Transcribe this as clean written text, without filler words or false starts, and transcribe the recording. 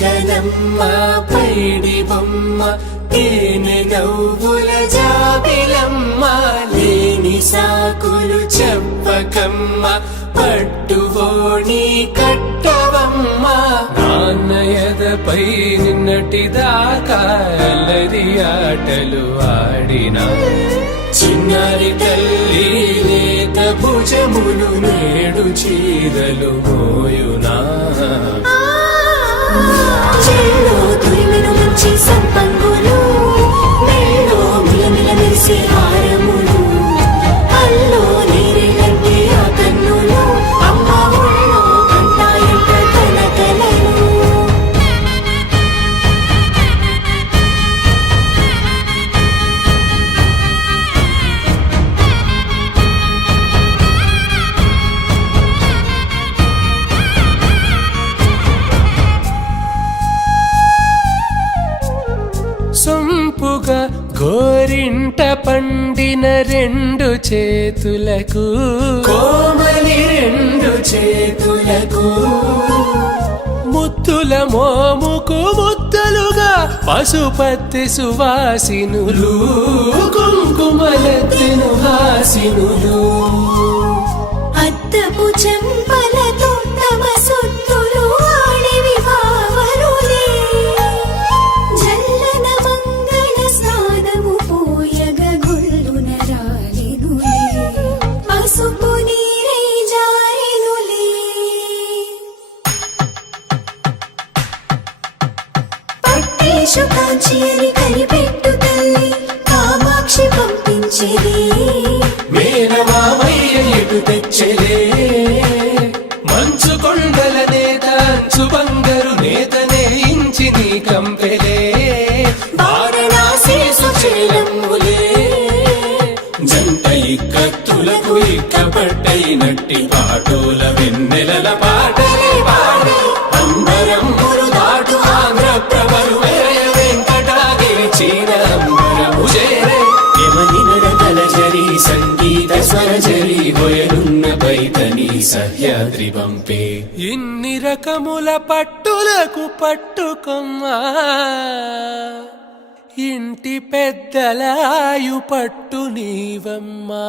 చిలకనమ్మ పైడి బొమ్మ తేనె నవ్వుల జాబిలమ్మ లేని సాకులు చెప్పకమ్మ పట్టువోణి కట్టవమ్మ నాన్నయదపై నిన్నటిదాకా అల్లరి ఆటలు ఆడినా చిన్నారి తల్లి లేత భుజములు నేడు చీరలు మోయునా మంచి సంపంగులు మెళ్ళో మిలమిల మెరిసే హారములు అల్లో నీరెళ్ళంటే ఆ కన్నులు అమ్మ ఊళ్ళో కంటాయంట తన కలలు సొంపుగా గోరింట పండిన రెండు చేతులకు కోమలి రెండు చేతులకు ముత్తుల మోముకు ముద్దలుగా పసుపత్తి సువాసినులు కుంకుమలెత్తిను హాసినులు అద్దపు చెంపలతో తమ సొత్తులు ఆడివి బావరులే జల్లన మంగళ స్నానము పోయగ గుళ్ళున రాలినులే పసుపు నీరై జారినులే పట్టేషు కాంచి అని కనిపెట్టు తల్లి కామాక్షి పంపించేది మేనమామయ్య ఎటు తెచ్చలే మంచు కొండల నేత అంచు బంగారు నేతనే ఇంచి నీ కంపెలే వారణాసి సుచేలమ్ములే జంట ఇక్కత్తులకు ఇక్కపట్టైనట్టి పాటోల వెన్నెలల పాటలే పాడే అంబరమ్ములు దాటు ఆంధ్ర ప్రభలు వేయ వెంకటాగిరి చీర అంబరము చేరే యమని నడకల జరి సంగీత స్వరజరి హొయలున్న పైతని సహ్యాద్రి పంపే ఇన్ని రకముల పట్టులకు పట్టుకొమ్మా ఇంటి పెద్దలాయు పట్టు నీవమ్మా